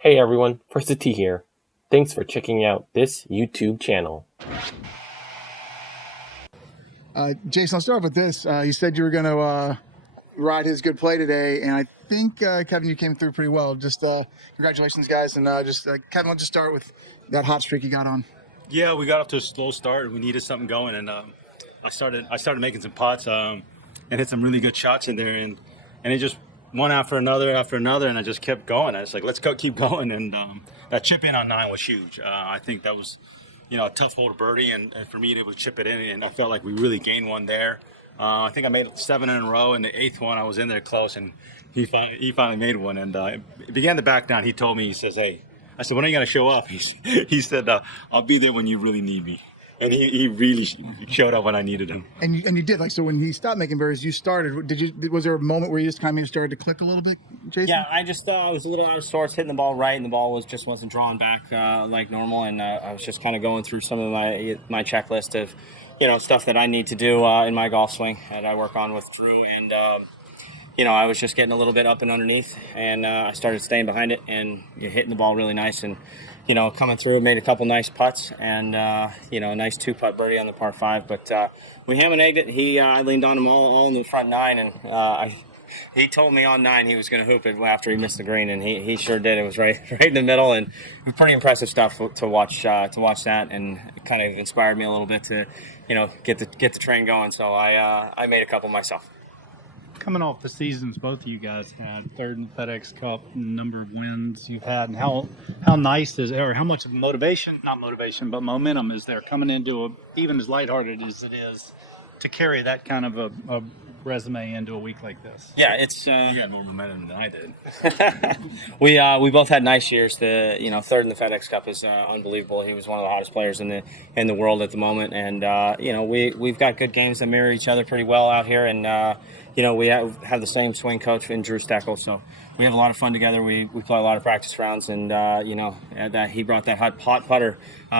Hey everyone, First T here. Thanks for checking out this YouTube channel. Jason, I'll start with this. You said you were going to ride his good play today, and I think, Kevin, you came through pretty well. Just congratulations, guys. And Kevin, let's just start with that hot streak you got on. Yeah, we got off to a slow start, and we needed something going. And I started making some putts and hit some really good shots in there, and it just one after another, and I just kept going. I was like, let's go, keep going. And that chip in on 9 was huge. I think that was, a tough hole to birdie, and for me to be able to chip it in, and I felt like we really gained one there. I think I made 7 in a row, and the 8th one I was in there close, and he finally made one, and it began to back down. He told me, he says, "Hey," I said, "When are you going to show up?" He said, "I'll be there when you really need me." And he really showed up when I needed him. And you did, like, so when he stopped making birdies, you started. Was there a moment where you just kind of started to click a little bit, Jason? Yeah, I just I was a little out of sorts, hitting the ball right, and the ball wasn't drawn back like normal, and I was just kind of going through some of my checklist of stuff that I need to do in my golf swing that I work on with Drew, and I was just getting a little bit up and underneath, and I started staying behind it and hitting the ball really nice, and coming through, made a couple nice putts, and a nice 2-putt birdie on the par 5. But we ham and egged it. I leaned on him all in the front 9, and he told me on 9 he was going to hoop it after he missed the green, and he sure did. It was right in the middle, and it was pretty impressive stuff to watch that, and it kind of inspired me a little bit to get the train going. So I made a couple myself. Coming off the seasons both of you guys had, third in the FedEx Cup, number of wins you've had, and how nice is, or how much of not motivation, but momentum is there coming into even as lighthearted as it is to carry that kind of a resume into a week like this? Yeah, it's You got more momentum than I did. we both had nice years. The third in the FedEx Cup is unbelievable. He was one of the hottest players in the world at the moment, and we've got good games that mirror each other pretty well out here, and we have the same swing coach in Drew Steckel, so we have a lot of fun together. We play a lot of practice rounds, and that he brought that hot putter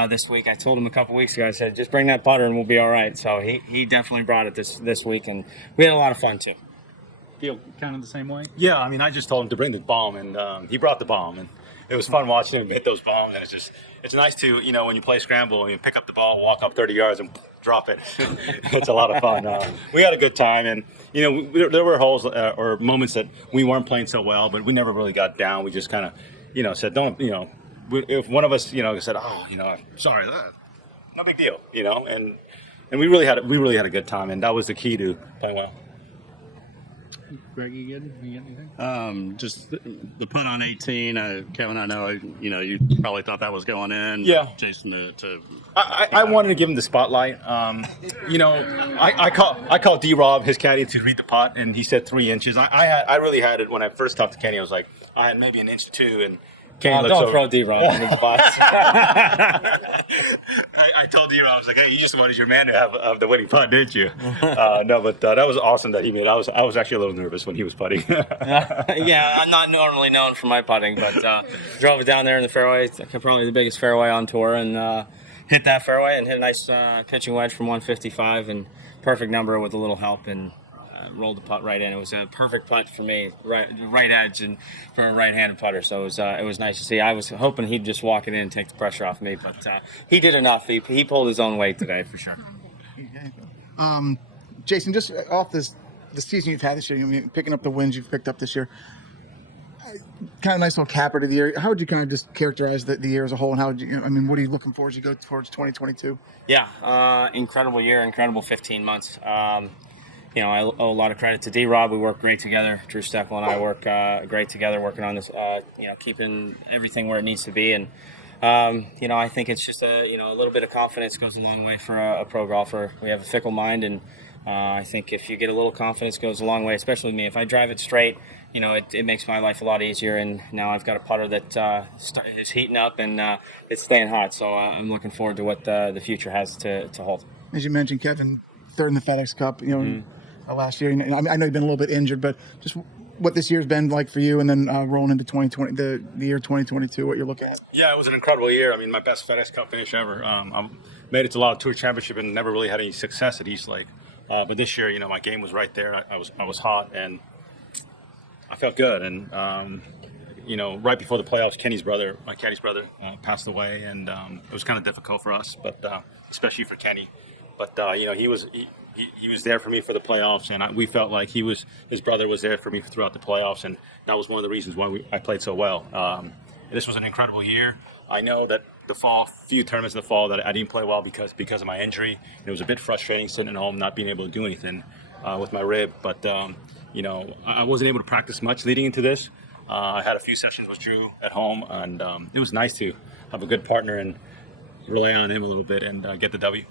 this week. I told him a couple weeks ago, I said, just bring that putter and we'll be all right. So he definitely brought it this week, and we had a lot of fun too. Feel kind of the same way? Yeah, I mean, I just told him to bring the bomb, and he brought the bomb, and it was fun watching him hit those bombs. And it's nice to, when you play scramble and you pick up the ball, walk up 30 yards, and drop it. It's a lot of fun. We had a good time, and there were holes or moments that we weren't playing so well, but we never really got down. We just kind of, said, don't, if one of us, said, oh, I'm sorry, no big deal, and we really had a good time, and that was the key to playing well. Greg, you get anything? Just the punt on 18. Kevin, I know you probably thought that was going in. Yeah. Jason, I wanted to give him the spotlight. I called D-Rob, his caddy, to read the putt, and he said 3 inches. I really had it when I first talked to Kenny. I was like, I had maybe 1 inch or 2, and Kenny don't throw D-Rob in the spot. I told D-Rob, I was like, hey, you just wanted your man to have the winning putt, didn't you? No, but that was awesome that he made. I was actually a little nervous when he was putting. Yeah, I'm not normally known for my putting, but drove it down there in the fairway. It's probably the biggest fairway on tour, and hit that fairway and hit a nice pitching wedge from 155, and perfect number with a little help, and rolled the putt right in. It was a perfect putt for me, right edge, and for a right-handed putter. So it was nice to see. I was hoping he'd just walk it in and take the pressure off me, but he did enough. He pulled his own weight today for sure. Jason, just off the season you've had this year, picking up the wins you've picked up this year, kind of nice little capper to the year. How would you kind of just characterize the year as a whole, and how would you, what are you looking for as you go towards 2022? Yeah, incredible year, incredible 15 months. I owe a lot of credit to D-Rob. We work great together. Drew Steckel and I work great together working on this, keeping everything where it needs to be. And, I think it's just a little bit of confidence goes a long way for a pro golfer. We have a fickle mind, and I think if you get a little confidence goes a long way, especially with me. If I drive it straight, it makes my life a lot easier. And now I've got a putter that is heating up, and it's staying hot. So I'm looking forward to what the future has to hold. As you mentioned, Kevin, third in the FedEx Cup, last year. I know you've been a little bit injured, but just what this year's been like for you, and then rolling into 2020, the year 2022, what you're looking at. Yeah, it was an incredible year. I mean, my best FedEx Cup finish ever. I made it to a lot of tour championship and never really had any success at East Lake. But this year, my game was right there. I was hot, and I felt good. And right before the playoffs, my caddy's brother, passed away, and it was kind of difficult for us, but especially for Kenny. But he was there for me for the playoffs, and we felt like his brother was there for me throughout the playoffs, and that was one of the reasons why I played so well. This was an incredible year. I know that few tournaments in the fall that I didn't play well because of my injury. It was a bit frustrating sitting at home, not being able to do anything with my rib. But I wasn't able to practice much leading into this. I had a few sessions with Drew at home, and it was nice to have a good partner and rely on him a little bit and get the W.